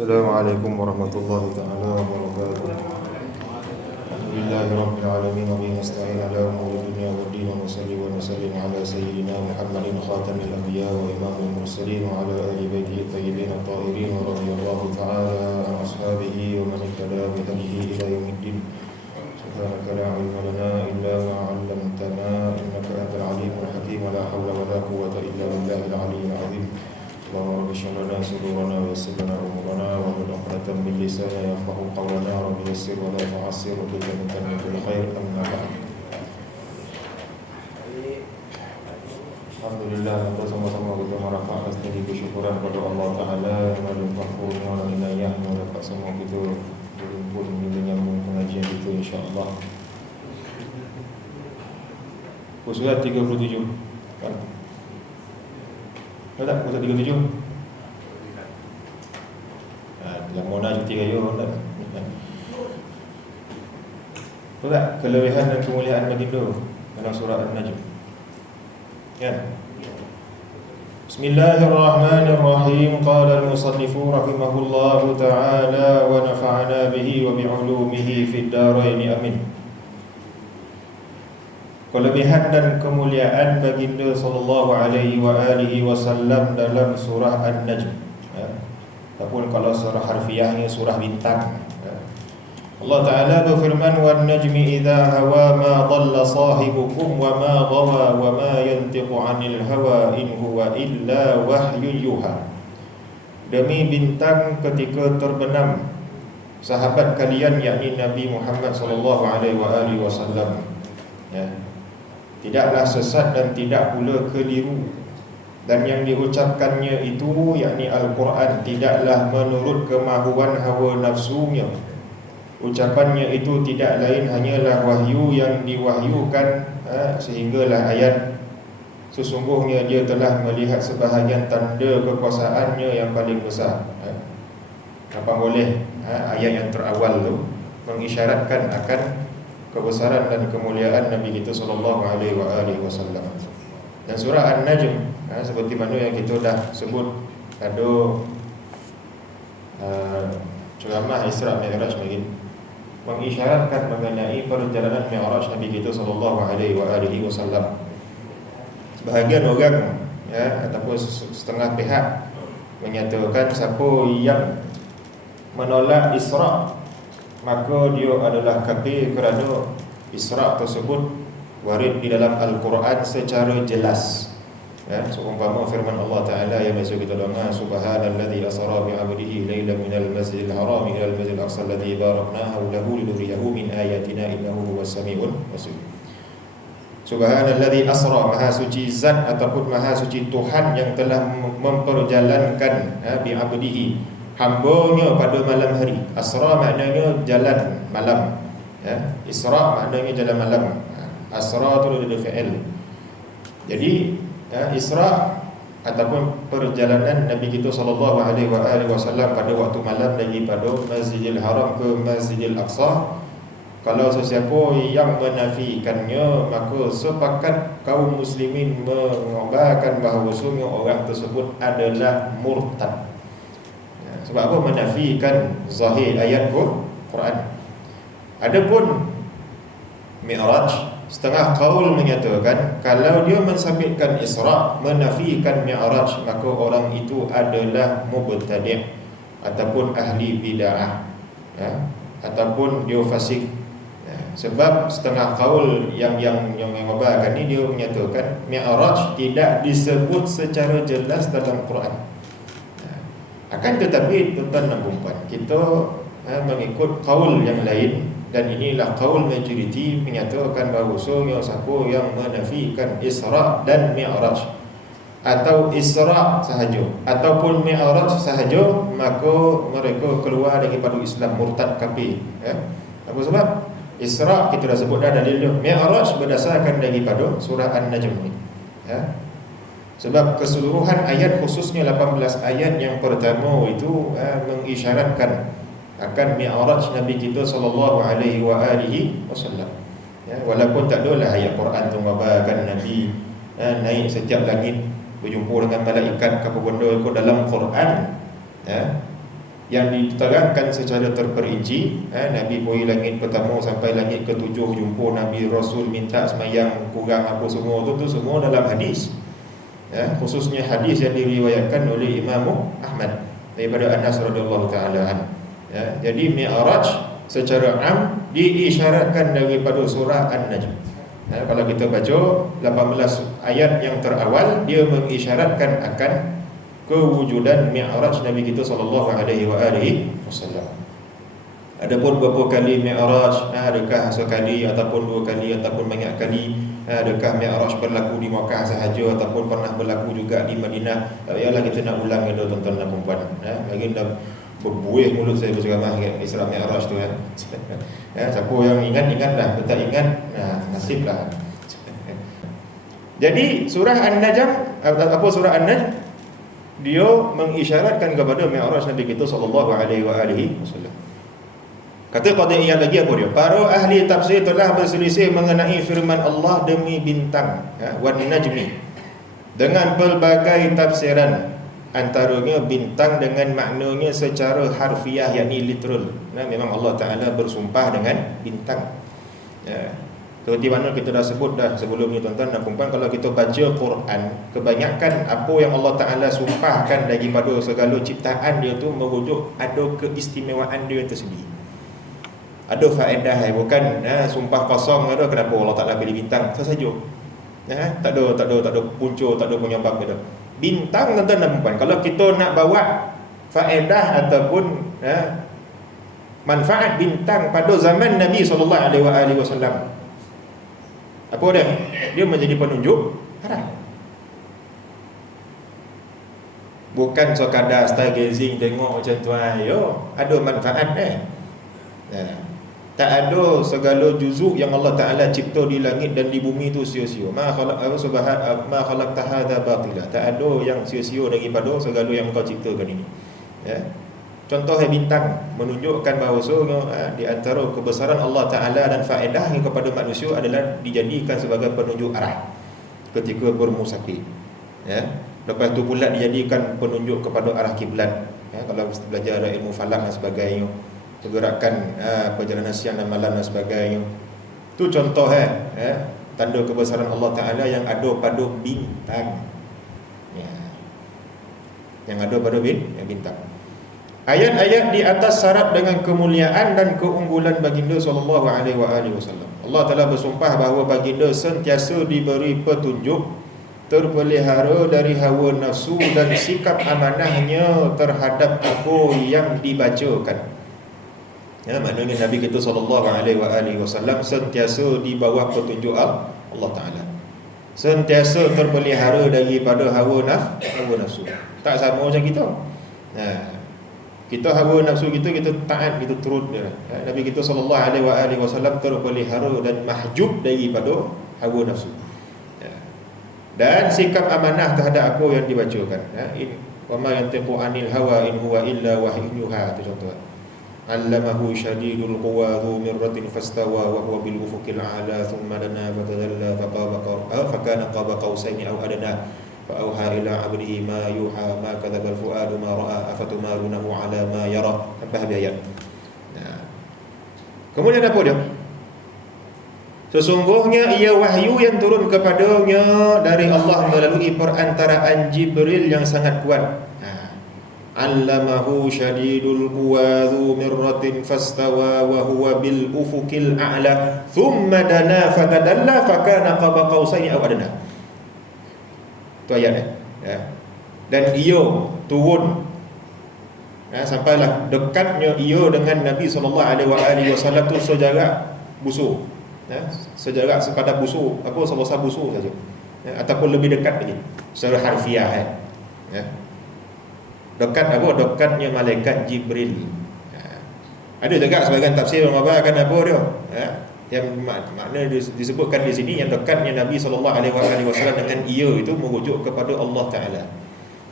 Assalamualaikum warahmatullahi taala wabarakatuh. Alhamdulillahi rabbil alamin wa bihi nasta'in ala umuri dunya waddin wa nusalli wa nusallim ala sayyidina Muhammadin khatamil anbiya wa imamil mursalin wa ala ali baitihi at-tayyibin at-tahirin wa radhiyallahu ta'ala an ashabihi wa man ihtada bi hadihi ila yaumiddin. Subhanaka la ilma lana illa ma 'allamtana innaka antal alimul hakim wa la hawla wa la quwwata illa billahil aliyyil azim. اللهم رب اشرح لنا صدورنا ويسر لنا امورنا واحلل عقدة من لساننا يفقهوا قولنا رب يسر ولا تعسر وجعلنا من كل خير اما بعد. Alhamdulillah, kita sama-sama kita merafak atas tinggi kesyukuran kepada Allah Ta'ala yang ada mahfuznya dan inayahnya dapat semua kita berhimpun menyambung pengajian kita insya-Allah. Surat 37 kan? Tak, pasal 37. Yang mana cuti raya tak? Betul tak? Kelebihan dan kemuliaan baginda dalam surah An-Najm. Ya. Bismillahirrahmanirrahim. Qala al-musannifu rahimahullahu ta'ala wa nafa'ana bihi wa bi'ulumihi fid dharain amin. Kelebihan dan kemuliaan baginda sallallahu alaihi wa alihi wasallam dalam surah An-Najm, ya. Ataupun kalau surah harfiahnya surah bintang, ya. Allah Ta'ala berfirman, wan najmi idza hawa ma dhalla sahibukum wa ma ghawa wa ma yantiqu 'anil hawa in huwa illa wahyun yuha. Demi bintang ketika terbenam sahabat kalian, yakni Nabi Muhammad sallallahu alaihi wa alihi wasallam, ya. Tidaklah sesat dan tidak pula keliru, dan yang diucapkannya itu yakni Al-Quran tidaklah menurut kemahuan hawa nafsunya. Ucapannya itu tidak lain hanyalah wahyu yang diwahyukan, sehinggalah ayat sesungguhnya dia telah melihat sebahagian tanda kekuasaannya yang paling besar. Apa boleh ayat yang terawal tu mengisyaratkan akan kebesaran dan kemuliaan Nabi kita sallallahu alaihi wasallam. Dan surah An-Najm, seperti mana yang kita dah sebut, ada ceramah Isra Mi'raj lagi, mengisyaratkan mengenai perjalanan Mi'raj Nabi kita sallallahu alaihi wasallam. Sebahagian orang, ya, ataupun setengah pihak menyatakan siapa yang menolak Isra maka dia adalah kafir, kerana Isra tersebut warid di dalam Al-Quran secara jelas, ya. Seumpama firman Allah Ta'ala yang biasa kita dengar, subhanalladzi asra bi 'abdihi lailan minal masjidil haram ila al-masjidil aqsa alladzi barakna hawlahu linuriyahu min ayatina innahu huwas samiul basir. Subhanalladzi asra, maha suci zat ataupun maha suci Tuhan yang telah memperjalankan bi 'abdihi, hambanya pada malam hari. Asra maknanya jalan malam, ya. Isra maknanya jalan malam. Asra tu ada fi'il. Jadi, ya, Isra ataupun perjalanan Nabi kita sallallahu alaihi wasallam pada waktu malam daripada Masjidil Haram ke Masjidil Aqsa. Kalau sesiapa yang menafikannya, maka sepakat kaum muslimin mengabarkan bahawa orang tersebut adalah murtad. Sebab apa? Menafikan zahir ayat Quran. Adapun Mi'raj, setengah qaul menyatakan kalau dia mensabitkan Isra, menafikan Mi'raj, maka orang itu adalah mubtadi' ataupun ahli bid'ah, ya, ataupun dia fasik, ya. Sebab setengah qaul yang mengabarkan ni, dia menyatakan Mi'raj tidak disebut secara jelas dalam Quran. Akan tetapi tuan-tuan dan puan, kita mengikut qaul yang lain, dan inilah qaul majoriti menyatakan bahawa siapa yang menafikan Isra dan Mi'raj, atau Isra sahaja ataupun Mi'raj sahaja, maka mereka keluar daripada Islam, murtad, kafir, ya. Apa sebab? Isra kita dah sebut dah dalilnya, Mi'raj berdasarkan daripada surah An-Najm ni, ya. Sebab keseluruhan ayat, khususnya 18 ayat yang pertama itu mengisyaratkan akan Mi'raj Nabi kita sallallahu alaihi wasallam, ya. Walaupun tak adalah ayat Quran tu mengabarkan Nabi naik setiap langit berjumpa dengan malaikat, apa benda itu dalam Quran, ya. yang diterangkan secara terperinci. Nabi pergi langit pertama sampai langit ketujuh, jumpa Nabi Rasul, minta semayang kurang apa semua tu semua dalam hadis. Khususnya hadis yang diriwayatkan oleh Imam Ahmad daripada Anas radhiyallahu taala. Jadi Mi'raj secara am diisyaratkan daripada surah An-Najm. Kalau kita baca 18 ayat yang terawal, dia mengisyaratkan akan kewujudan Mi'raj Nabi kita sallallahu alaihi wasallam. Adapun berapa kali Mi'raj, adakah sekali ataupun dua kali ataupun banyak kali, adakah Mi'raj berlaku di Makkah sahaja ataupun pernah berlaku juga di Madinah, tak payahlah kita nak ulang itu tuan-tuan dan puan. Lagi dah berbuih mulut saya berceramah Isra Mi'raj tu siapa yang ingatlah, tak ingat nasiblah. Jadi surah An-Najm, surah An-Najm, dia mengisyaratkan kepada Mi'raj Nabi kita sallallahu alaihi wasallam. Kata qadiyah lagi apa dia? Para ahli tafsir telah berselisih mengenai firman Allah demi bintang, wan najmi, dengan pelbagai tafsiran. Antaranya bintang dengan maknanya secara harfiah, yakni literal. Memang Allah Ta'ala bersumpah dengan bintang. Seperti mana kita dah sebut dah sebelum ni tuan-tuan dan puan, kalau kita baca Quran, kebanyakan apa yang Allah Ta'ala sumpahkan daripada segala ciptaan dia tu merujuk ada keistimewaan dia tersendiri, ada faedah, bukan sumpah kosong ada. Kenapa Allah Ta'ala pilih bintang sahaja? Tak ada punca, tak ada penyebab dia. Bintang tuan-tuan dan puan, kalau kita nak bawa faedah ataupun manfaat bintang pada zaman Nabi sallallahu alaihi wasallam, apa dia? Dia menjadi penunjuk arah. Bukan sekadar stargazing tengok macam tu ada manfaat tak ada segala juzuk yang Allah Ta'ala cipta di langit dan di bumi tu sia-sia. Ma khalaqta hadza batila. Tak ada yang sia-sia daripada segala yang kau ciptakan ini. Contoh bintang menunjukkan bahawa di antara kebesaran Allah Ta'ala dan faedah kepada manusia adalah dijadikan sebagai penunjuk arah ketika bermusafir. Lepas tu pula dijadikan penunjuk kepada arah kiblat. Kalau belajar ilmu falak dan sebagainya, pergerakan perjalanan siang dan malam dan sebagainya. Tu contoh tanda kebesaran Allah Ta'ala yang ada pada bintang. Yang ada pada bintang. Ayat-ayat di atas syarat dengan kemuliaan dan keunggulan baginda sallallahu alaihi wasallam. Allah Ta'ala bersumpah bahawa baginda sentiasa diberi petunjuk, terpelihara dari hawa nafsu dan sikap amanahnya terhadap apa yang dibacakan. Maknanya Nabi kita sallallahu alaihi wasallam sentiasa di bawah petunjuk Allah Ta'ala, sentiasa terpelihara daripada hawa nafsu. Tak sama macam kita. Kita hawa nafsu kita taat, kita turut dia. Nabi kita sallallahu alaihi wasallam terpelihara dan mahjub daripada hawa nafsu dan sikap amanah terhadap apa yang dibacakan. Wa ma yantiqu anil hawa in huwa illa wahyun yuha, itu contoh. Allamahu syadidul quwa dhu mirratin fastawa wa huwa bil ufuqil a'la thumma dana fatadalla fakana qaba qausaini aw adna fa auha ila 'abdihi ma yuha ma kadzabal fuadu ma ra'a afatumarunahu 'ala ma yara. Sampai ayat. Kemudian apa dia? Sesungguhnya ia wahyu yang turun kepadanya dari Allah melalui perantaraan Jibril yang sangat kuat. Allamahu syadidul quwa dhu mirratin fastawa wa huwa bil ufuqil a'la thumma dana fatadalla fakana qaba qausaini aw adna. Tu ayat Dan ia turun sampailah dekatnya ia dengan Nabi sallallahu alaihi wasallam tu sejarak busur. Sejarak sekadar busur, sebesar busur saja, ataupun lebih dekat lagi secara harfiah. Dekat dekatnya malaikat Jibril. Ada juga sebagian tafsir mengatakan dia yang makna disebutkan di sini, yang dekatnya Nabi sallallahu alaihi wasallam dengan ia itu merujuk kepada Allah Ta'ala.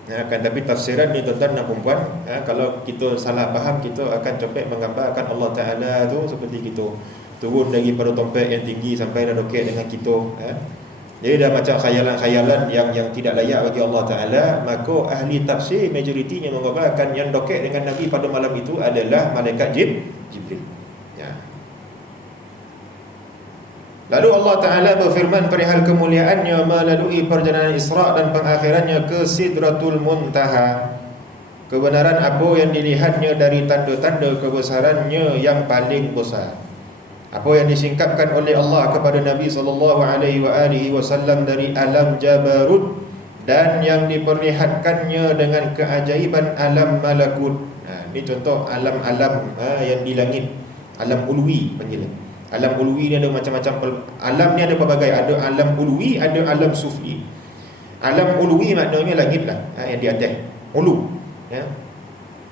Tapi tafsiran ni tuan-tuan dan puan, kalau kita salah faham, kita akan cepat menggambarkan Allah Ta'ala tu seperti kita turun daripada tempat yang tinggi sampai dah dekat dengan kita. Jadi dah macam khayalan-khayalan yang tidak layak bagi Allah Ta'ala. Maka ahli tafsir majoritinya mengabarkan yang dokek dengan Nabi pada malam itu adalah malaikat Jibril. Ya. Lalu Allah Ta'ala berfirman perihal kemuliaannya melalui perjalanan Isra' dan pengakhirannya ke Sidratul Muntaha. Kebenaran apa yang dilihatnya dari tanda-tanda kebesarannya yang paling besar. Apa yang disingkapkan oleh Allah kepada Nabi SAW dari alam Jabarut dan yang diperlihatkannya dengan keajaiban alam Malakut. Ini contoh alam-alam yang di langit. Alam ulwi panggil. Alam ulwi ni ada macam-macam. Alam ni ada pelbagai. Ada alam ulwi, ada alam sufli. Alam ulwi maknanya langit lah, yang di atas, ulu, ya.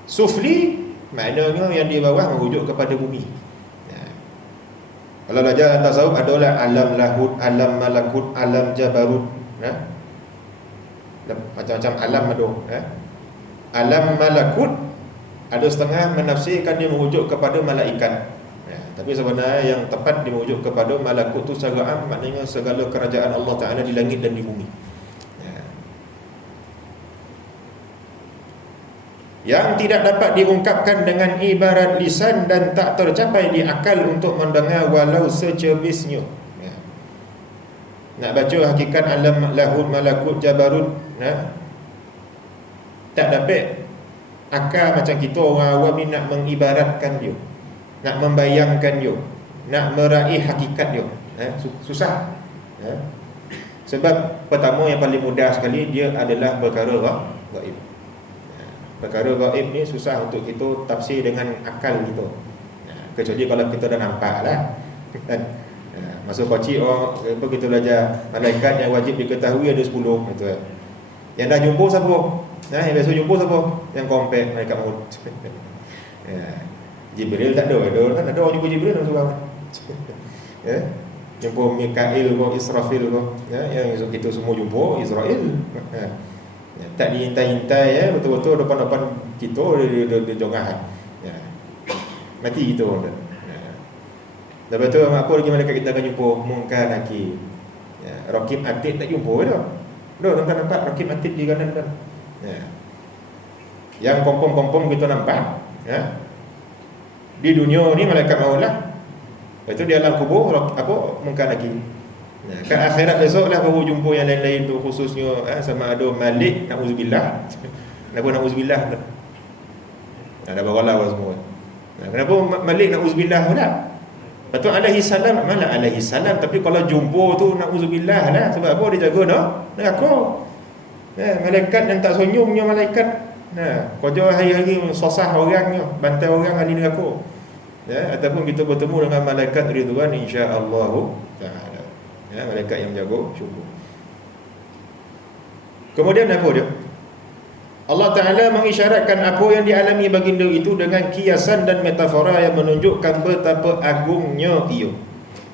Sufli maknanya yang di bawah merujuk kepada bumi. Kalau belajar tasawuf adalah alam lahut, alam malakut, alam jabarut, ya. Macam-macam alam ada, ya. Alam malakut ada setengah menafsirkan dia merujuk kepada malaikat, ya. Tapi sebenarnya yang tepat dia merujuk kepada malakut tu secara am, maknanya segala kerajaan Allah Ta'ala di langit dan di bumi, yang tidak dapat diungkapkan dengan ibarat lisan dan tak tercapai di akal untuk mendengar walau secebisnya. Ya. Nak baca hakikat alam lahut, malakut, jabarut, ya, tak dapat akal macam kita orang awam ni nak mengibaratkan dia, nak membayangkan dia, nak meraih hakikat dia, ya, susah, ya. Sebab pertama yang paling mudah sekali dia adalah perkara gaib. Perkara gaib ni susah untuk kita tafsir dengan akal kita, kecuali kalau kita dah nampak lah. Masa kecil orang kita belajar malaikat yang wajib diketahui ada 10 gitu. Yang dah jumpa siapa? Yang biasa jumpa siapa? Yang kompak malaikat maut. Jibril tak ada kan, ada orang jumpa Jibril seorang. Ya. Jumpa Mikail ke, Israfil ke, ya, yang kita semua jumpa Israel. Tak dihintai-hintai, ya, betul-betul depan-depan kita dia jongah, ya. Mati kita, ya. Lepas tu apa lagi malaikat kita akan jumpa? Munkar Nakir, ya. Raqib Atid tak jumpa dah. Nampak Raqib Atid di kanan dah, ya. Yang kompom-kompom kita nampak, ya. Di dunia ni malaikat maut lah. Lepas tu di alam kubur apa? Munkar Nakir. Nah, kan akhirat besok lah baru jumpa yang lain-lain tu, khususnya sama ada Malik, na'udzubillah. Kenapa na'udzubillah? Ada baralah semua. Kenapa Malik na'udzubillah pula? Lepas alaihi salam, mana alaihi salam, tapi kalau jumpa tu na'udzubillah lah. Sebab apa dia jaga neraka. Malaikat yang tak senyumnya malaikat. Kerja hari-hari sosah orangnya, bantai orang ahli neraka. Ataupun kita bertemu dengan malaikat ridwan insya-Allah ta'ala. Ya, malaikat yang menjaga syurga. Kemudian apa dia? Allah Ta'ala mengisyaratkan apa yang dialami baginda itu dengan kiasan dan metafora yang menunjukkan betapa agungnya ia.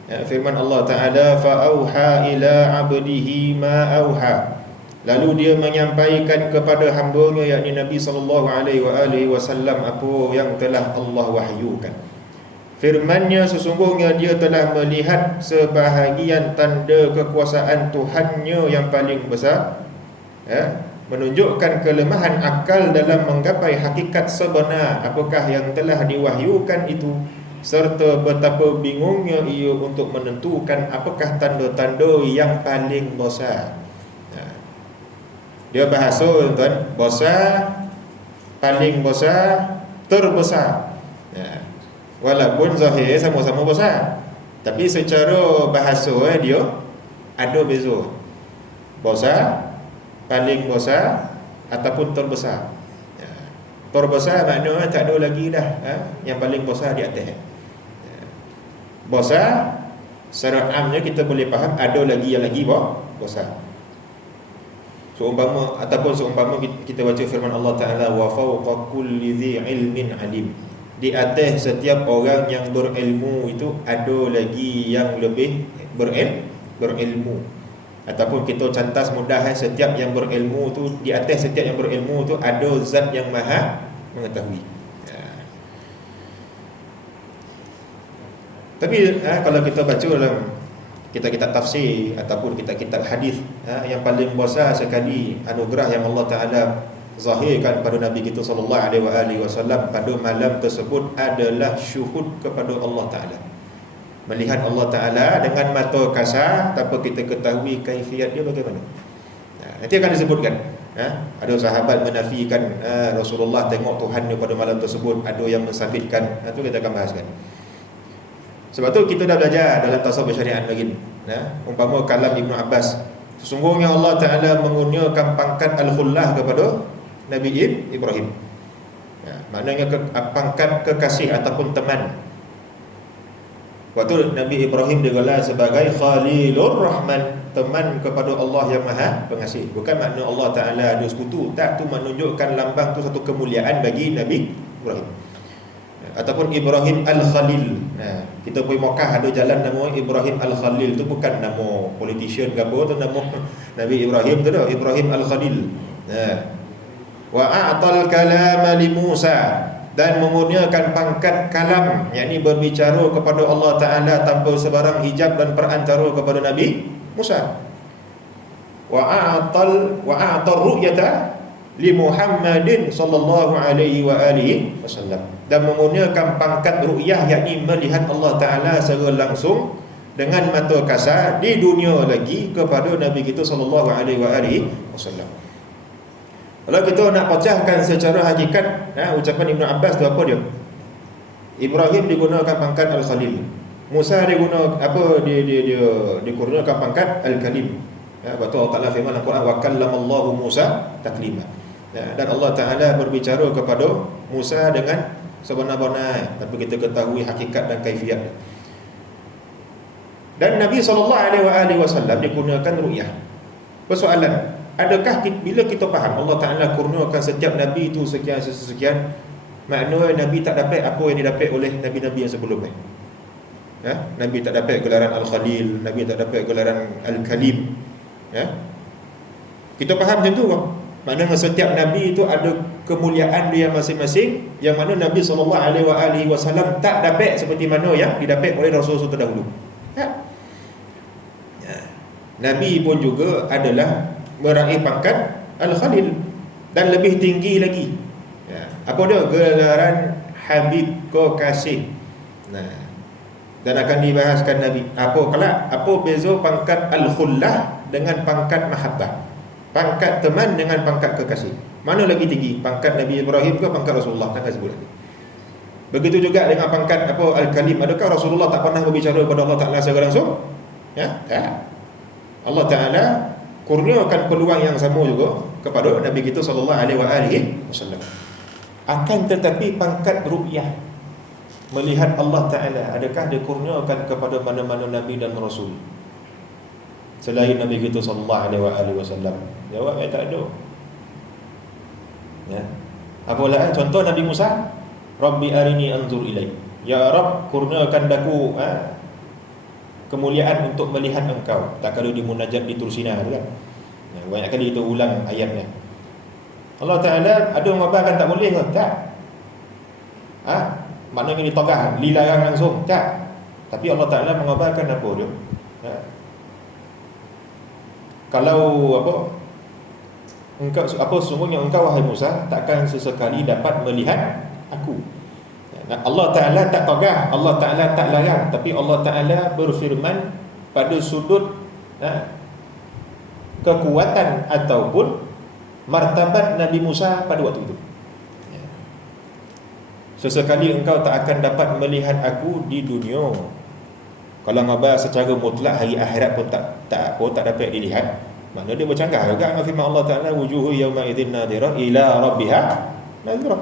Ya, firman Allah Ta'ala, fa'auha ila abdihi ma'auha. Lalu dia menyampaikan kepada hambanya, yakni Nabi SAW, apa yang telah Allah wahyukan. Firman-Nya, sesungguhnya dia telah melihat sebahagian tanda kekuasaan Tuhannya yang paling besar, ya, menunjukkan kelemahan akal dalam menggapai hakikat sebenar apakah yang telah diwahyukan itu, serta betapa bingungnya ia untuk menentukan apakah tanda-tanda yang paling besar. Dia bahasa tuan, besar, paling besar, terbesar. Walaupun zahir sama-sama besar, tapi secara bahasa dia ada beza. Besar, paling besar ataupun terbesar. Terbesar maknanya tak ada lagi dah, yang paling besar di atas. Besar secara amnya kita boleh faham ada lagi yang lagi besar. Seumpama kita baca firman Allah Ta'ala, wa fawqa kulli dhi ilmin alim. Di atas setiap orang yang berilmu itu ada lagi yang lebih berilmu. Ataupun kita cantas mudah, setiap yang berilmu tu, di atas setiap yang berilmu tu ada zat yang maha mengetahui. Tapi kalau kita baca dalam kitab-kitab tafsir ataupun kitab-kitab hadis, yang paling besar sekali anugerah yang Allah Taala zahirkan pada Nabi kita sallallahu alaihi wasallam pada malam tersebut adalah syuhud kepada Allah Taala. Melihat Allah Taala dengan mata kasar tanpa kita ketahui kaifiat dia bagaimana. Nanti akan disebutkan. Ada sahabat menafikan Rasulullah tengok Tuhan pada malam tersebut, ada yang mensabitkan. Itu kita akan bahaskan. Sebab tu kita dah belajar dalam tasawuf syariat lagi. Umpama kalam Ibnu Abbas, sesungguhnya Allah Taala mengurniakan pangkat al-khullah kepada Nabi Ibrahim. Maknanya pangkat kekasih ataupun teman. Waktu Nabi Ibrahim digelar sebagai Khalilur Rahman, teman kepada Allah yang Maha Pengasih. Bukan makna Allah Taala ada sekutu, tak, tu menunjukkan lambang tu satu kemuliaan bagi Nabi Ibrahim. Ataupun Ibrahim Al-Khalil. Kita pergi Mekah ada jalan nama Ibrahim Al-Khalil, tu bukan nama politician ke apa, tu nama Nabi Ibrahim tu dah, Ibrahim Al-Khalil. Wa a'tal kalama li Musa, dan mengurniakan pangkat kalam, yakni berbicara kepada Allah Taala tanpa sebarang hijab dan perantara kepada Nabi Musa. Wa a'tal ru'yata li Muhammadin sallallahu alaihi wa alihi wasallam, dan mengurniakan pangkat ru'yah, yakni melihat Allah Taala secara langsung dengan mata kasar di dunia lagi kepada Nabi kita sallallahu alaihi wa alihi wasallam. Kalau kita nak pecahkan secara hakikat, ucapan Ibnu Abbas tu apa dia? Ibrahim digunakan pangkat Al-Khalil, Musa digunakan apa, dia dikurniakan pangkat Al-Kalim. Sebab tu Allah Taala firman dalam Quran, wa kallamallahu Musa taklima. Dan Allah Taala berbicara kepada Musa dengan sebenar-benar, tapi kita ketahui hakikat dan kaifiat. Dan Nabi SAW dikurniakan ru'yah. Persoalan, adakah bila kita faham Allah Taala kurniakan setiap Nabi itu sekian, maknanya Nabi tak dapat apa yang didapat oleh Nabi-Nabi yang sebelumnya? Nabi tak dapat gelaran Al-Khalil, Nabi tak dapat gelaran Al-Kalim. Kita faham macam tu kan? Maknanya setiap Nabi itu ada kemuliaan dia masing-masing, yang mana Nabi SAW tak dapat seperti mana yang didapat oleh Rasul-Rasul terdahulu. Nabi pun juga adalah meraih pangkat Al-Khalil, dan lebih tinggi lagi. Apa dia? Gelaran Habib, kekasih. Dan akan dibahaskan Nabi. Apa beza pangkat Al-Khullah dengan pangkat Mahabbah? Pangkat teman dengan pangkat kekasih, mana lagi tinggi? Pangkat Nabi Ibrahim ke pangkat Rasulullah? Tak sebut lagi. Begitu juga dengan pangkat Al-Kalim. Adakah Rasulullah tak pernah berbicara kepada Allah Taala secara langsung? Tak. Allah Taala kurniakan peluang yang sama juga kepada Nabi kita sallallahu alaihi wasallam. Akan tetapi pangkat ru'yah, melihat Allah Taala, adakah dikurniakan kepada mana-mana nabi dan rasul selain Nabi kita sallallahu alaihi wasallam? Jawabnya tak ada. Apalah contoh Nabi Musa, Rabbi arini anzur ilaik. Ya Rabb, kurniakan daku kemuliaan untuk melihat engkau. Tak kalau di munajat di Tursina tu kan. Banyak kali kita ulang ayatnya. Allah Taala ada mengabarkan tak boleh ke? Tak. Maknanya ditogah, dilarang langsung? Tak. Tapi Allah Taala mengabarkan apa dia? Kalau sungguhnya engkau wahai Musa takkan sesekali dapat melihat aku. Allah Ta'ala tak togah, Allah Ta'ala tak larang, tapi Allah Ta'ala berfirman pada sudut kekuatan ataupun martabat Nabi Musa pada waktu itu. Sesekali engkau tak akan dapat melihat aku di dunia. Kalau ngabar secara mutlak hari akhirat pun tak dapat dilihat. Maknanya dia bercanggah juga dengan firman Allah Ta'ala, wujuhu yawma idzin nadhirah ila rabbiha nadhirah.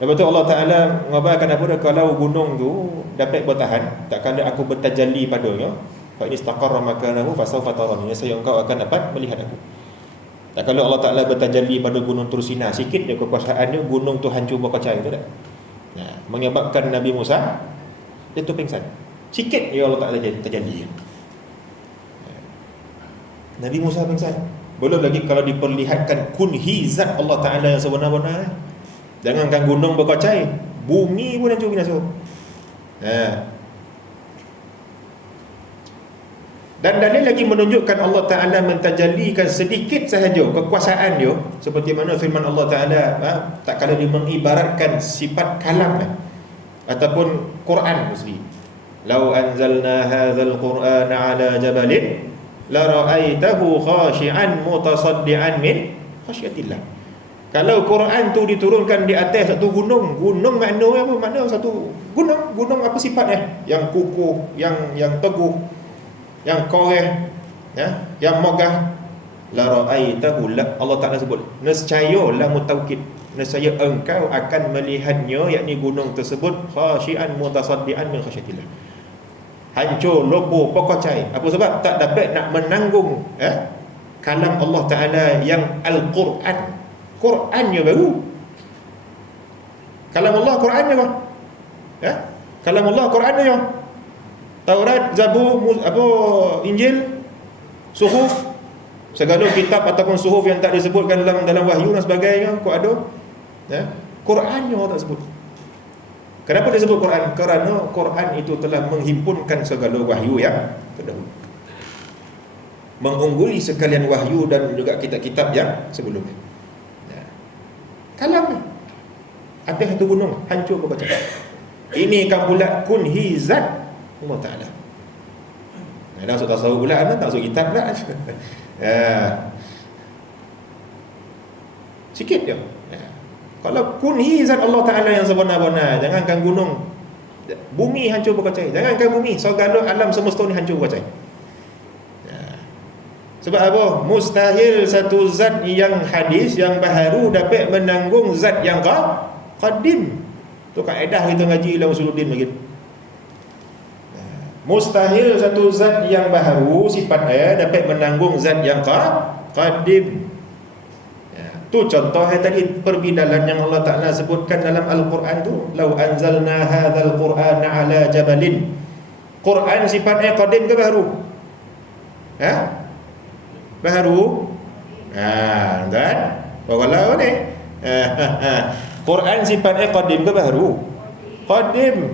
Lepas tu Allah Ta'ala mengabarkan apa dia? Kalau gunung tu dapat bertahan, takkan aku bertajalli padanya, fa in istaqarra makanahu fasawfa tarani, saya engkau akan dapat melihat aku. Tak kalau Allah Ta'ala bertajalli pada gunung Tursina, sikit dia kekuasaannya, gunung tu hancur berkacau, itu tak? Menyebabkan Nabi Musa jatuh pingsan. Sikit ya Allah Ta'ala terjadi. Nabi Musa pingsan. Belum lagi kalau diperlihatkan kunhi zat Allah Ta'ala yang sebenar-benar. Jangankan gunung berkacau, bumi pun hancur binasa. Dan dalil lagi menunjukkan Allah Ta'ala mentajallikan sedikit sahaja kekuasaan dia, seperti mana firman Allah Ta'ala, tak kala dia mengibaratkan sifat kalam ataupun Quran sendiri. Lau anzalna hadzal Qur'ana ala jabalin la ra'aitahu khashi'an mutasaddian min khasyatillah. Kalau Quran tu diturunkan di atas satu gunung, gunung makna apa? Makna satu gunung apa sifatnya? Yang kukuh, yang teguh, yang koreh, yang megah. La ra'aitahu, Allah Ta'ala sebut, nescaya la mutaukid, nescaya engkau akan melihatnya, yakni gunung tersebut, khasyian mutasaddian min khasyatillah, hancur, lobo, pokocai. Apa sebab? Tak dapat nak menanggung kalam Allah Ta'ala yang Al-Quran. Qurannya baru. Kalam Allah Qurannya apa? Kalam Allah Qurannya Taurat, Zabur, Injil, Suhuf, segala kitab ataupun suhuf yang tak disebutkan dalam wahyu dan sebagainya, kau ada. Qurannya Allah tak sebut. Kenapa disebut Quran? Kerana Quran itu telah menghimpunkan segala wahyu yang terdahulu, mengungguli sekalian wahyu dan juga kitab-kitab yang sebelumnya. Kalam atas satu gunung hancur berkocak. Ini kan pula kunhi zat Allah Ta'ala. Dah masuk tasawuf pula, tak masuk kitab pula. Sikit je. Kalau kunhi zat Allah Ta'ala yang sebenar-benar, jangankan gunung, bumi hancur berkocai. Jangankan bumi, segala alam semesta ni hancur berkocai. Sebab apa? Mustahil satu zat yang hadis, yang baharu dapat menanggung zat yang qadim. Tu kaedah kita ngaji dalam Usuluddin lagi. Mustahil satu zat yang baharu sifatnya dapat menanggung zat yang qadim. Tu contoh tadi perbidalan yang Allah Ta'ala sebutkan dalam Al-Quran tu. Lau anzalna hadzal Qur'ana ala jabalin. Quran sifatnya qadim ke baharu? Baharu. Kan? Walau ni. Quran sifatnya qadim ke baharu? Qadim.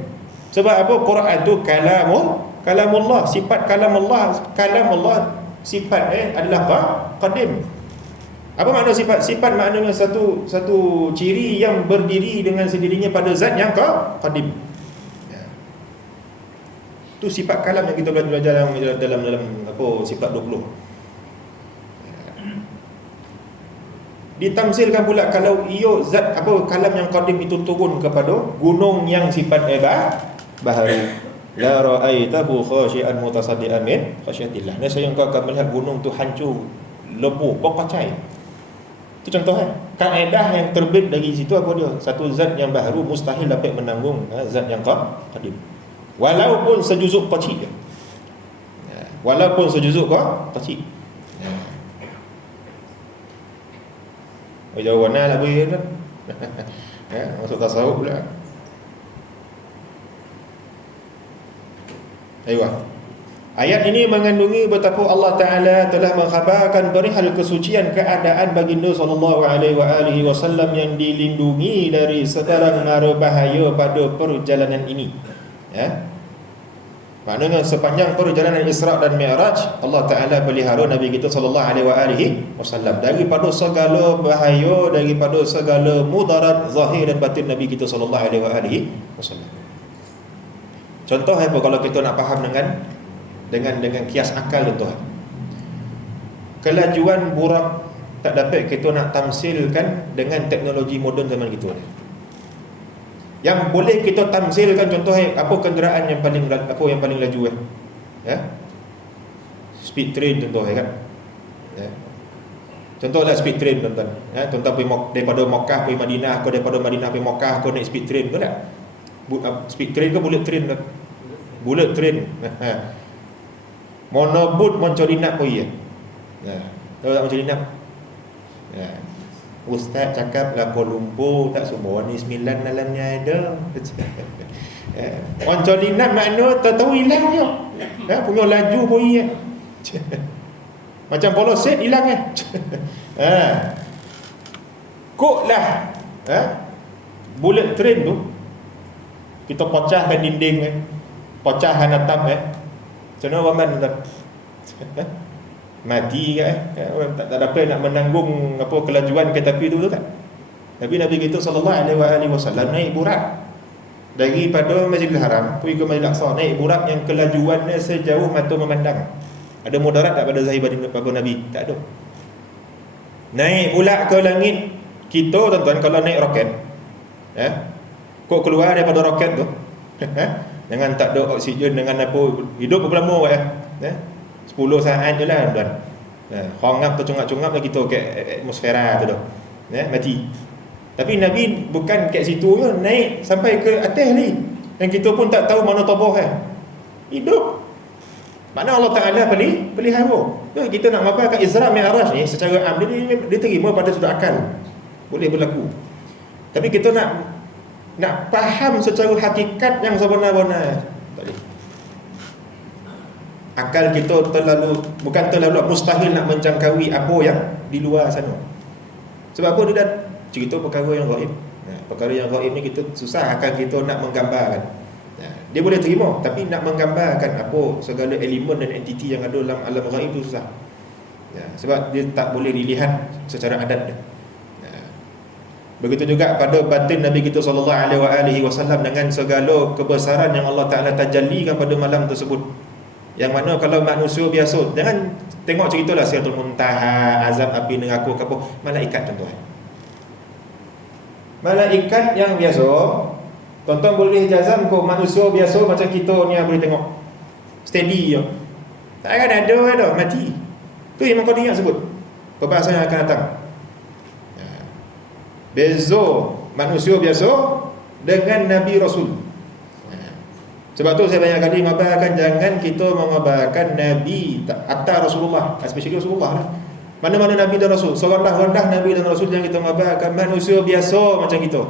Sebab apa? Quran tu kalamullah, sifat kalamullah sifatnya adalah qadim. Apa makna sifat? Sifat maknanya satu ciri yang berdiri dengan sendirinya pada zat yang qadim. Tu sifat kalam yang kita belajar dalam apa, sifat 20. Ditamsilkan pula kalau ia zat apa, kalam yang qadim itu turun kepada gunung yang sifat baharu, la ra'aitahu khasyian mutasaddian min khasyatillah. Nescaya engkau akan melihat gunung tu hancur, lebur, berkocai. Itu contohnya. Kaedah yang terbit dari situ apa dia? Satu zat yang baharu mustahil dapat menanggung zat yang qadim. Walaupun sejuzuk kecil. Walaupun sejuzuk kecil. Jawapan lah boleh kan. Masuk tasawuf pula. Ayuh. Ayat ini mengandungi betapa Allah Ta'ala telah mengkhabarkan perihal kesucian keadaan baginda sallallahu alaihi wasallam yang dilindungi dari sebarang mara bahaya pada perjalanan ini. Maknanya sepanjang perjalanan Isra' dan Mi'raj, Allah Ta'ala pelihara Nabi kita sallallahu alaihi wasallam daripada segala bahaya, daripada segala mudarat zahir dan batin Nabi kita sallallahu alaihi wasallam. Contoh apa kalau kita nak faham dengan kias akal tuan. Kelajuan burak tak dapat kita nak tamsilkan dengan teknologi moden zaman kita ni. Yang boleh kita tamsilkan contohnya apa kenderaan yang paling laju speed train contohnya kan. Contohlah speed train tuan-tuan. Tuan-tuan pergi daripada Makkah pergi Madinah, atau daripada Madinah pergi Makkah, kau naik speed train ke tak? Speed train ke bullet train kan? Bullet train. Monobut Moncolinap pergi tahu tak Moncolinap? Ustaz cakap lah Kuala Lumpur tak semua ni 9 dalamnya ada. Moncolinap makna tahu hilang je. Punya laju pun iya. Macam poloset hilang kok lah bullet train tu kita pecahkan dinding, pecahkan atap macam mana Waman Mati kan, tak dapat nak menanggung apa kelajuan kereta api tu, betul tak? Tapi Nabi kita sallallahu alaihi wasallam naik burak daripada Masjidil Haram pergi ke Masjidil Aqsa, naik burak yang kelajuannya sejauh mata memandang. Ada mudarat tak pada zahir badan Nabi? Tak ada. Naik pula ke langit. Kita tuan-tuan kalau naik roket, kok keluar daripada roket tu dengan tak ada oksigen, dengan apa, hidup berapa lama buat 10 saat je lah tuan. Hongap tercungap-cungap lah kita ke atmosfera tu dah. Mati. Tapi Nabi bukan kat situ je, naik sampai ke atas ni. Dan kita pun tak tahu mana tubuh hidup. Makna Allah Ta'ala pelihara. Kita nak mabalkan Isra' Mi'raj ni secara am dia terima pada sudut akal. Boleh berlaku. Tapi kita nak faham secara hakikat yang sebenar-benar. Tak boleh. Akal kita bukan terlalu mustahil nak menjangkaui apa yang di luar sana. Sebab apa? Dia dah cerita perkara yang gaib. Perkara yang gaib ni kita susah akal kita nak menggambarkan. Dia boleh terima, tapi nak menggambarkan apa segala elemen dan entiti yang ada dalam alam gaib tu susah. Sebab dia tak boleh dilihat secara adat dia. Begitu juga pada batin Nabi kita sallallahu alaihi wasallam dengan segala kebesaran yang Allah Taala tajallikan pada malam tersebut. Yang mana kalau manusia biasa, jangan tengok ceritalah Sidratul Muntaha, azab api neraka ke apa, malaikat tuan-tuan. Malaikat yang biasa, tuan-tuan boleh jazam kau manusia biasa macam kita ni boleh tengok steady je. Tak akan ada mati. Tu Imam Qadiyah sebut perbahasan yang akan datang. Beza manusia biasa dengan Nabi Rasul. Sebab tu saya banyak kali mengabarkan jangan kita mengabarkan Nabi atas Rasulullah, especially Rasulullah lah. Mana-mana Nabi dan Rasul, serendah-rendah Nabi dan Rasul yang kita mengabarkan manusia biasa macam kita.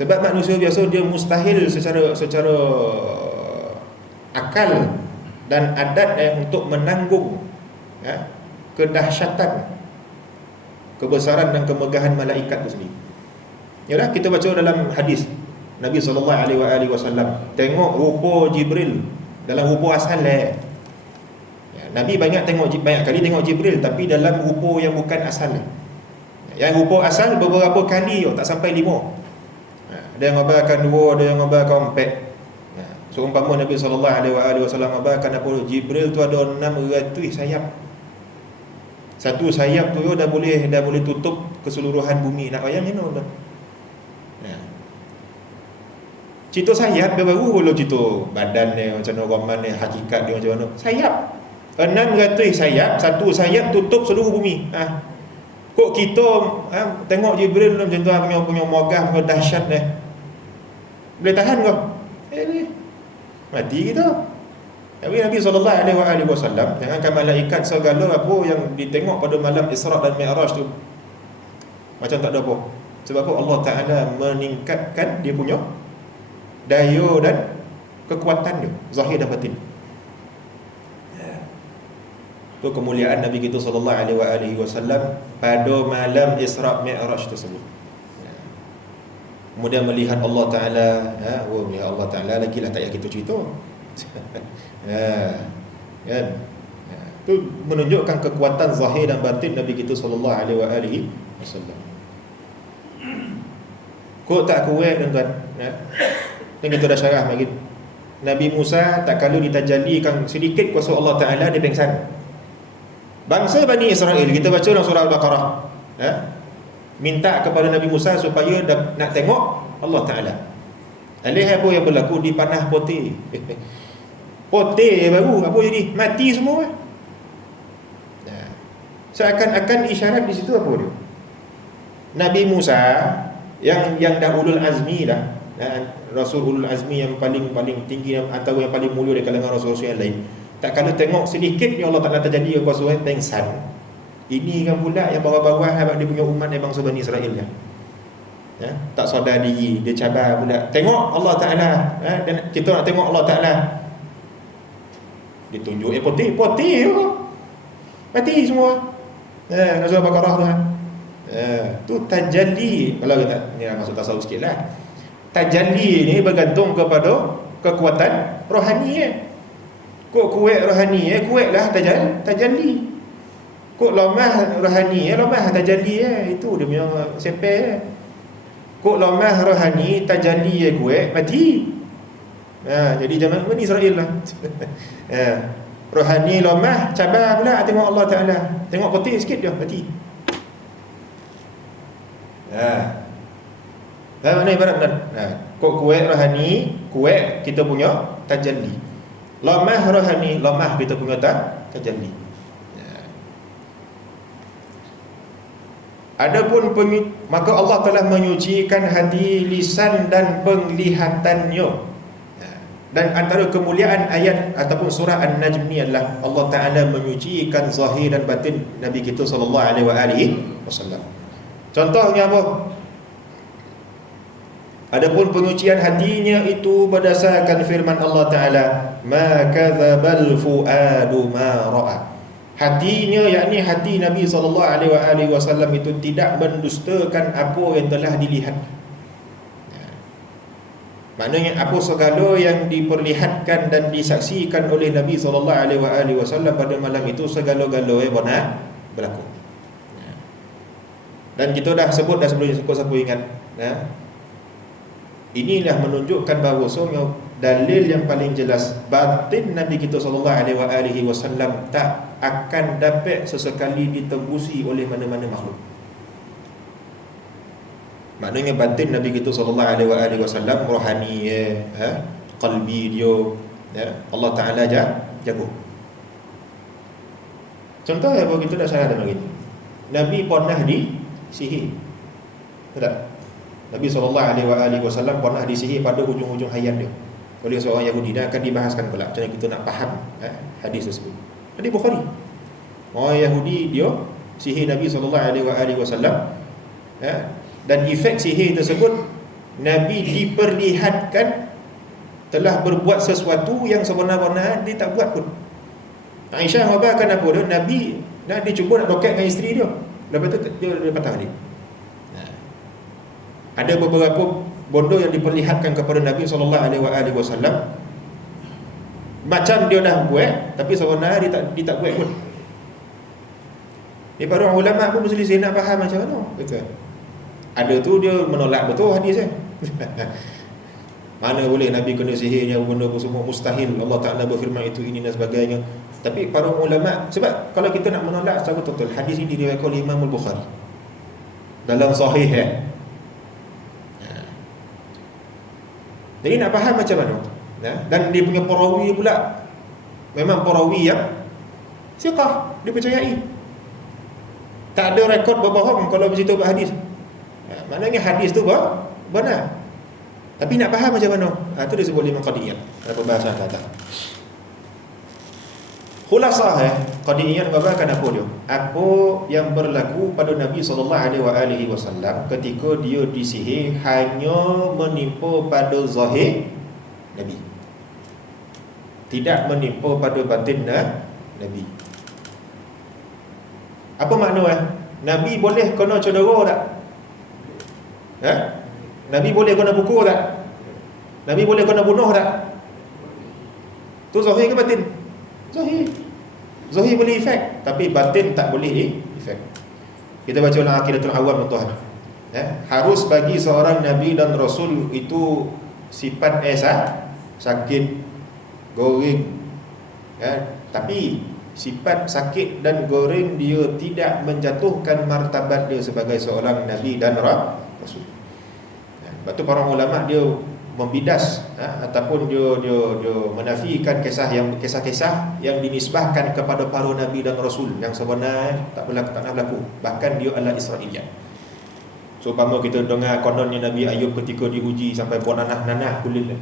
Sebab manusia biasa dia mustahil secara akal dan adat untuk menanggung kedahsyatan, kebesaran dan kemegahan malaikat itu sendiri. Yalah, kita baca dalam hadis Nabi SAW tengok rupa Jibril dalam rupa asal Nabi banyak kali tengok Jibril, tapi dalam rupa yang bukan asal. Yang rupa asal beberapa kali tak sampai 5. Ada yang ngabarkan 2, ada yang ngabarkan 4. Seumpama Nabi SAW ngabarkan apa, Jibril tu ada 600 sayap. Satu sayap tu dah boleh tutup keseluruhan bumi. Nak bayangin tak? Cerita sayap dia baru belum cerita badan dia macam mana, roman dia, hakikat dia macam mana. Sayap 600 sayap, satu sayap tutup seluruh bumi. Kok kita tengok Jibril macam tu punya mogah, punya dahsyat dia. Boleh tahan kau? Mati kita. Tapi Nabi SAW jangankan malaikat, segala apa yang ditengok pada malam Isra' dan Mi'raj tu macam tak ada apa. Sebab apa? Allah Ta'ala meningkatkan dia punya daya dan kekuatan dia, zahir dan batin. Itu kemuliaan Nabi kita sallallahu alaihi wasallam pada malam Isra' Mi'raj tersebut. Kemudian melihat Allah Ta'ala, melihat Allah Ta'ala lagi lah tak payah kita cerita. Kan? Itu menunjukkan kekuatan zahir dan batin Nabi kita sallallahu alaihi wasallam. Kok tak kuat tuan-tuan? Dan kita dah syarah lagi. Nabi Musa tak kalau ditajallikan sedikit kuasa Allah Ta'ala, dia pengsan. Bangsa Bani Israel, kita baca dalam surah Al-Baqarah, minta kepada Nabi Musa supaya nak tengok Allah Ta'ala. Alih apa yang berlaku di panah putih. Putih baru, apa jadi? Mati semua. Seakan-akan isyarat di situ apa dia? Nabi Musa yang dah ulul azmi dah, Rasul ulul azmi yang paling tinggi atau yang paling mulia di kalangan rasul-rasul yang lain, tak kala tengok sedikit ni Allah Ta'ala terjadi kuasa pengsan. Ini kan pula yang bawah-bawah dia punya umat yang bangsa Bani Israel tak sadar diri, dia cabar pula tengok Allah Ta'ala, dan kita nak tengok Allah Ta'ala, dia tunjuk putih mati semua. Surah Al-Baqarah tu tu tajalli. Kalau kita ni masuk tasawuf sikit lah, tajalli ni bergantung kepada kekuatan rohani Kok kuat rohani kuatlah tajalli. Kok lemah rohani lemah tajalli itu dia punya sepel. Kok lemah rohani tajalli kuat mati. Jadi zaman Bani Israel lah. Rohani lemah cabar pula tengok Allah Taala. Tengok putih sikit dia mati. Mana ibarat benar. Kok kuat rohani, kuat kita punya tajalli. Lemah rohani, lemah kita punya tajalli. Adapun maka Allah telah menyucikan hati, lisan dan penglihatannya. Dan antara kemuliaan ayat ataupun surah An-Najm ni adalah Allah Taala menyucikan zahir dan batin Nabi kita sallallahu alaihi wasallam. Contohnya apa? Adapun penyucian hatinya itu berdasarkan firman Allah Taala, "Ma kadzabal fuadu ma ra'a." Hatinya, yakni hati Nabi sallallahu alaihi wasallam itu tidak mendustakan apa yang telah dilihat. Maknanya apa segala yang diperlihatkan dan disaksikan oleh Nabi sallallahu alaihi wasallam pada malam itu segala-galanya benar berlaku. Dan kita dah sebut dah sebelum siapa ingat, inilah menunjukkan bahawasanya dalil yang paling jelas batin Nabi kita sallallahu alaihi wasallam tak akan dapat sesekali ditembusi oleh mana-mana makhluk. Maknanya batin Nabi kita sallallahu alaihi wasallam rohani qalbi dia Allah Taala jaga. Contoh apa kita dah salah dah begini. Nabi pernah disihir. Tak? Nabi SAW pernah disihir pada hujung-hujung hayat dia oleh seorang Yahudi, dan akan dibahaskan pula macam kita nak faham hadis tersebut. Hadis Bukhari. Orang Yahudi dia sihir Nabi SAW, dan efek sihir tersebut Nabi diperlihatkan telah berbuat sesuatu yang sebenar-benar dia tak buat pun. Aisyah mengabarkan apa dia? Nabi dia cuba nak roket dengan isteri dia, lepas tu dia patah balik. Ada beberapa bondo yang diperlihatkan kepada Nabi SAW macam dia dah buat, tapi sebenarnya dia tak buat pun. Para orang ulama pun berselisih nak faham macam mana. Betul. Ada tu dia menolak betul hadis mana boleh Nabi kena sihirnya, benda semua mustahil. Allah Ta'ala berfirman itu, ini dan sebagainya. Tapi para ulama, sebab kalau kita nak menolak secara total, hadis ini diriwayatkan oleh Imam Al-Bukhari dalam sahih Jadi nak faham macam mana, dan dia punya perawi pula memang perawi yang siqah, dipercayai, tak ada rekod berbohong kalau bercerita hadis. Maknanya hadis tu benar. Tapi nak faham macam mana, itu disebut lima qadiyah dalam perbahasan kata. Khulasah qadiyah berbahakan apa dia? Apa yang berlaku pada Nabi SAW ketika dia disihir hanya menimpa pada zahir Nabi, tidak menimpa pada batin Nabi. Apa makna Nabi boleh kena cedera tak? Nabi boleh kena pukul tak? Nabi boleh kena bunuh tak? Tu zahir ke batin? Zahir boleh efek, tapi batin tak boleh efek. Kita baca dalam Aqidatul Awam, tuan. Harus bagi seorang Nabi dan Rasul itu sifat sakit, goreng. Tapi sifat sakit dan goreng dia tidak menjatuhkan martabat dia sebagai seorang Nabi dan Rasul. Sebab tu para ulama dia membidas ataupun dia menafikan kisah-kisah yang dinisbahkan kepada para nabi dan rasul yang sebenarnya tak pernah berlaku, bahkan dia adalah Israiliyat. So umpama kita dengar kononnya Nabi Ayub ketika diuji sampai bau nanah kulit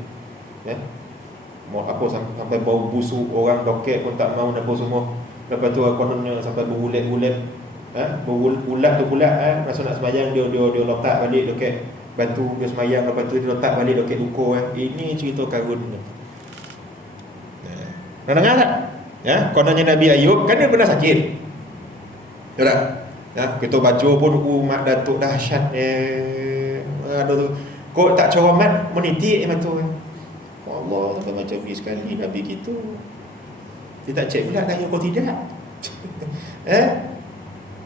mau apa sampai bau busuk, orang dokek pun tak mau apa semua. Lepas tu kononnya sampai berulat-ulat berulat tu pula masa nak sembahyang dia letak balik dokek bantu dia semayang, lepas tu dia letak balik dokek ukur. Ini cerita karun. Nak dengar tak? Kononnya Nabi Ayub kan dia pernah sakit. Betul tak? Kita baca pun umat datuk dahsyat ada tu. Kok tak ceromat menitik mata. Allah sampai macam ni sekali Nabi kita. Dia tak cek pula dah kau tidak.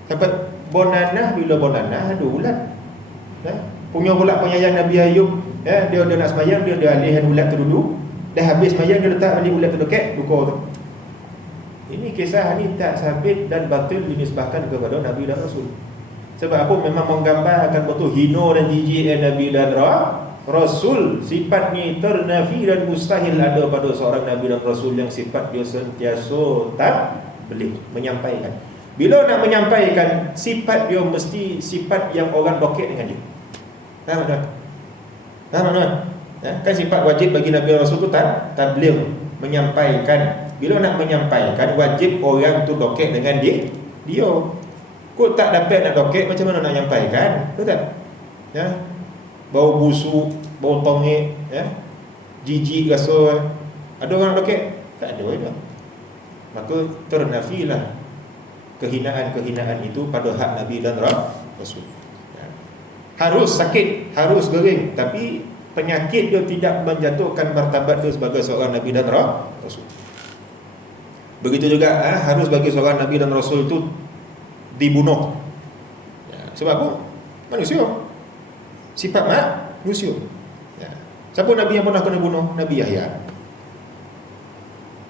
Sampai bonanah, bila bonanah 2 bulan. Punya pula penyayang Nabi Ayub, dia nak sembahyang, dia alihkan ulat tu dulu. Dah habis sembahyang, dia letak balik ulat tu dekat duka tu. Ini kisah ni tak sabit dan batil dinisbahkan kepada Nabi dan Rasul. Sebab apa? Memang menggambarkan betul hina dan jijik Nabi dan Rasul. Sifatnya ternafi dan mustahil ada pada seorang Nabi dan Rasul yang sifat dia sentiasa tak boleh menyampaikan. Bila nak menyampaikan, sifat dia mesti sifat yang orang bokek dengan dia. Faham tak? Kan sifat wajib bagi Nabi dan Rasul tu tak tabligh, menyampaikan. Bila nak menyampaikan, wajib orang tu dokek dengan dia. Kau tak dapat nak dokek, macam mana nak nyampaikan? Betul tak? Bau busuk, bau tongek, jijik rasa. Ada orang dokek? Tak ada juga. Maka ternafilah kehinaan-kehinaan itu pada hak Nabi dan Rasul. Harus sakit, harus gering, tapi penyakit dia tidak menjatuhkan martabat dia sebagai seorang Nabi dan Rasul. Begitu juga harus bagi seorang Nabi dan Rasul itu dibunuh. Sebab apa? Manusia. Sifat manusia. Siapa Nabi yang pernah kena bunuh? Nabi Yahya.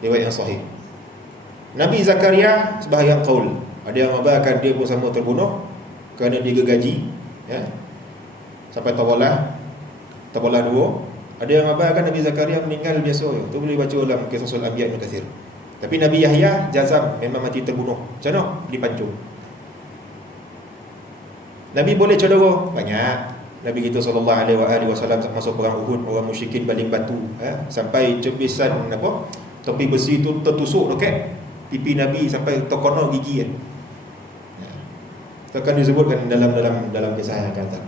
Riwayat yang sahih. Nabi Zakaria sebahagian qaul, ada yang mengabarkan dia pun sama terbunuh kerana dia gergaji, sampai terbelah 2. Ada yang mengabarkan Nabi Zakaria meninggal biasa. Tu boleh baca dalam Qisasul Anbiya Ibn Katsir. Tapi Nabi Yahya jazam, memang mati terbunuh. Macam mana? Dipancung. Nabi boleh cedera? Banyak. Nabi kita SAW masuk perang Uhud, orang musyrikin baling batu, sampai cebisan topi besi tu tertusuk dekat pipi Nabi sampai terkena gigi. Itu akan disebutkan dalam kisah yang akan datang.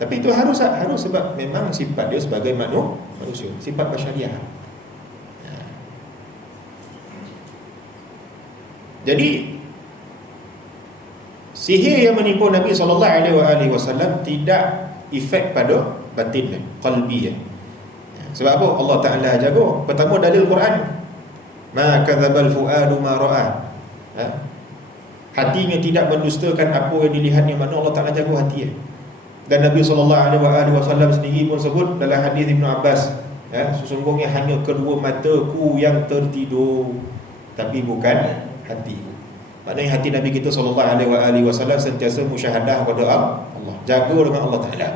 Tapi itu harus sebab memang sifat dia sebagai manusia, sifat basyariah. Jadi sihir yang menipu Nabi SAW tidak efek pada batin, qalbi. Sebab apa? Allah Ta'ala jaga. Pertama dalil Quran, ma kadzabal fuadu ma ra'a. Hatinya tidak mendustakan apa yang dilihatnya. Mana Allah Ta'ala jaga hati. Dan Nabi SAW sendiri pun sebut dalam hadis Ibn Abbas, sesungguhnya hanya kedua mataku yang tertidur, tapi bukan hatiku. Maknanya hati Nabi kita SAW sentiasa musyahadah kepada Allah, jaga dengan Allah Ta'ala.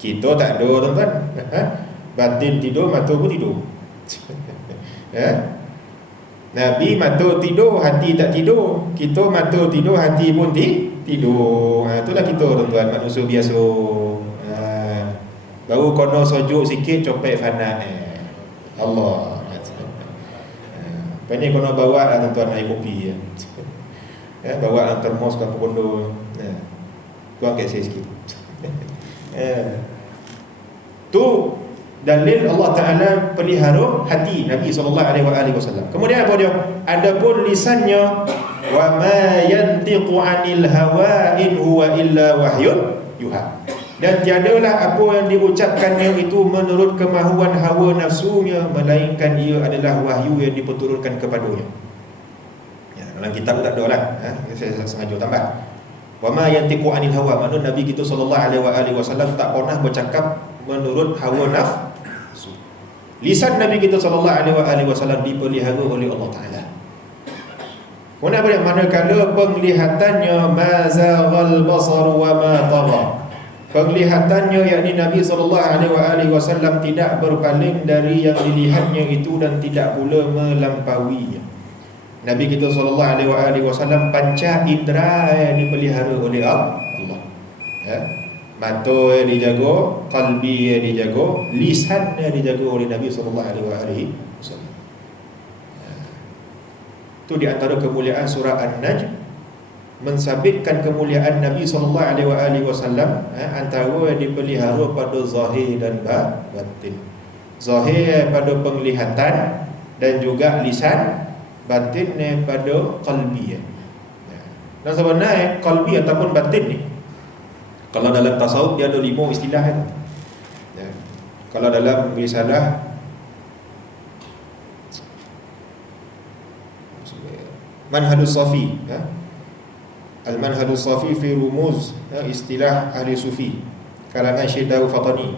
Kita tak ada, tuan-tuan. Batin tidur, mata pun tidur. Nabi mata tidur, hati tak tidur. Kita mata tidur, hati pun tidur. Itulah kita, tuan-tuan, manusia biasa. Baru kono sojok sikit, copek fana. Allah. Lepas ni kono bawa lah, tuan-tuan, air kopi. Bawa dalam termos ke kondo. Tuan kat saya sikit. Tu dalil Allah Ta'ala pelihara hati Nabi SAW. Kemudian apa dia? Adapun lisannya, wa ma yantiqu 'anil hawa in huwa illa wahyun yuha. Dan tiadalah apa yang diucapkannya itu menurut kemahuan hawa nafsunya, melainkan ia adalah wahyu yang diperturunkan kepadanya. Dalam kitab tak ada lah. Saya sengaja tambah. Wa ma yantiqu 'anil hawa, maknanya Nabi kita SAW tak pernah bercakap menurut hawa nafsu. Lisan Nabi kita SAW dipelihara oleh Allah Ta'ala. Kenapa dia? Manakala penglihatannya ma zaghal basar wa ma tagha. Penglihatannya, yakni Nabi SAW tidak berpaling dari yang dilihatnya itu dan tidak pula melampauinya. Nabi kita SAW panca indera yang dipelihara oleh Allah. Mata yang dijaga, qalbi yang dijaga, lisan yang dijaga oleh Nabi SAW. Itu di antara kemuliaan surah An-Najm, mensabitkan kemuliaan Nabi SAW, antara yang dipelihara pada zahir dan batin. Zahir pada penglihatan dan juga lisan, batin pada qalbi. Dan sebenarnya qalbi ataupun batin ni, kalau dalam tasawuf dia ada 5 istilah itu. Kalau dalam risalah Manhajus Safi, Al-Manhajus Safi fi rumuz, istilah ahli sufi kalangan Syekh Daud Fatani.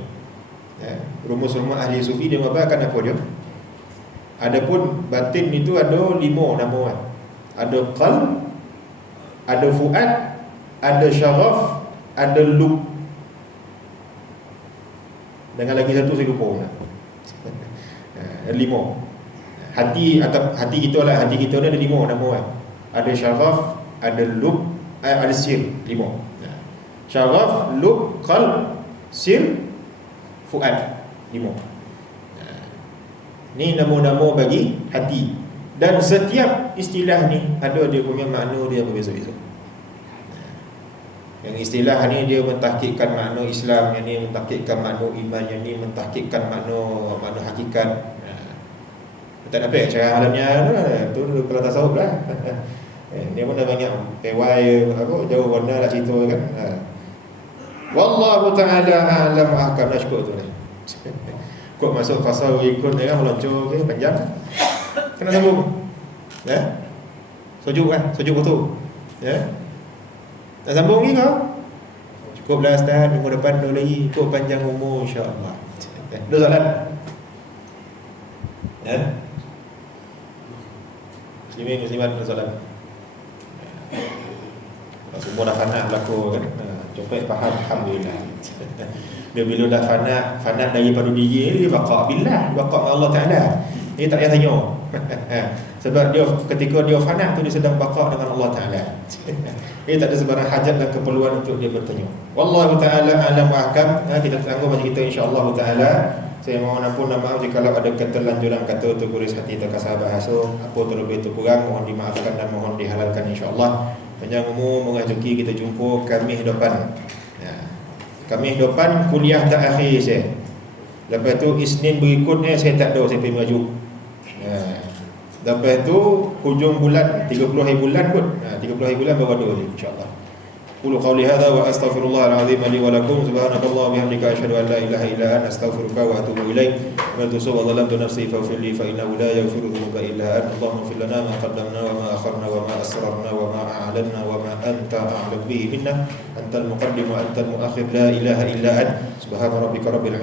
Rumus-rumus ahli sufi dia mabalkan apa dia? Adapun batin itu ada 5 nama kan. Ada qalb, ada fuad, ada syaraf, ada lub. Dengan lagi satu saya lupa. 5. Hati atau hati kita lah, hati kita ni ada 5 nama kan. Ada syaraf, ada lub, ada sir, 5. Syaraf, lub, qalb, sir, fuad, 5. Ni nama-nama bagi hati. Dan setiap istilah ni ada dia punya makna dia berbeza-beza. Yang istilah ni dia mentahkikkan makna Islam, yang ni mentahkikkan makna iman, yang ni mentahkikkan makna hakikat. Tak nampak cara alamnya tu kalau tasawuf lah. Dia pun dah banyak pewai apa jauh warna lah cerita kan. Wallahu ta'ala a'lam ahkam nashkur tu ni. Kok masuk fasa ikut dia kan meluncur ke panjang. Kena sambung. Sejuk kan, sejuk betul. Tak sambung ni kau? Cukuplah Ustaz, minggu depan dulu lagi. Cukup panjang umur insya-Allah. Ada soalan? Muslimin, muslimat ada soalan? Semua dah fana berlaku kan. Copet faham, alhamdulillah. Dia bila dah fana daripada diri dia baqa billah, baqa dengan Allah Taala. Dia tak payah tanya. Sebab dia ketika dia fana tu dia sedang baqa dengan Allah Taala. Dia tak ada sebarang hajat dan keperluan untuk dia bertanya. Wallahu taala alam wa ahkam. Kita tangguh macam kita insya-Allah taala. Saya mohon ampun dan maaf jika ada keterlanjuran kata terkuris hati terkasar bahasa, apa terlebih terkurang mohon dimaafkan dan mohon dihalalkan insya-Allah. Panjang umur, moga rezeki kita jumpa Khamis depan. Khamis depan kuliah terakhir saya. Lepas tu Isnin berikutnya saya tak ada, saya pergi maju. Lepas tu hujung bulan 30 hari bulan kot. 30 hari bulan baru ada ni insya-Allah. Qulu qawli hadha wa astaghfirullahal azim li wa lakum subhanakallah wa bihamdika asyhadu an la ilaha illa anta astaghfiruka wa atubu ilaik. Wa tusawwa dhalamtu nafsi faghfir li fa innahu la yaghfiru dhunuba illa anta. Allahumma ighfir lana ma qaddamna wa ma akharna wa ma asrarna wa ma a'lanna wa ma anta a'lam bihi minna. Antal muqaddim wa antal muakhir la ilaha illa anta. Subhana rabbika rabbil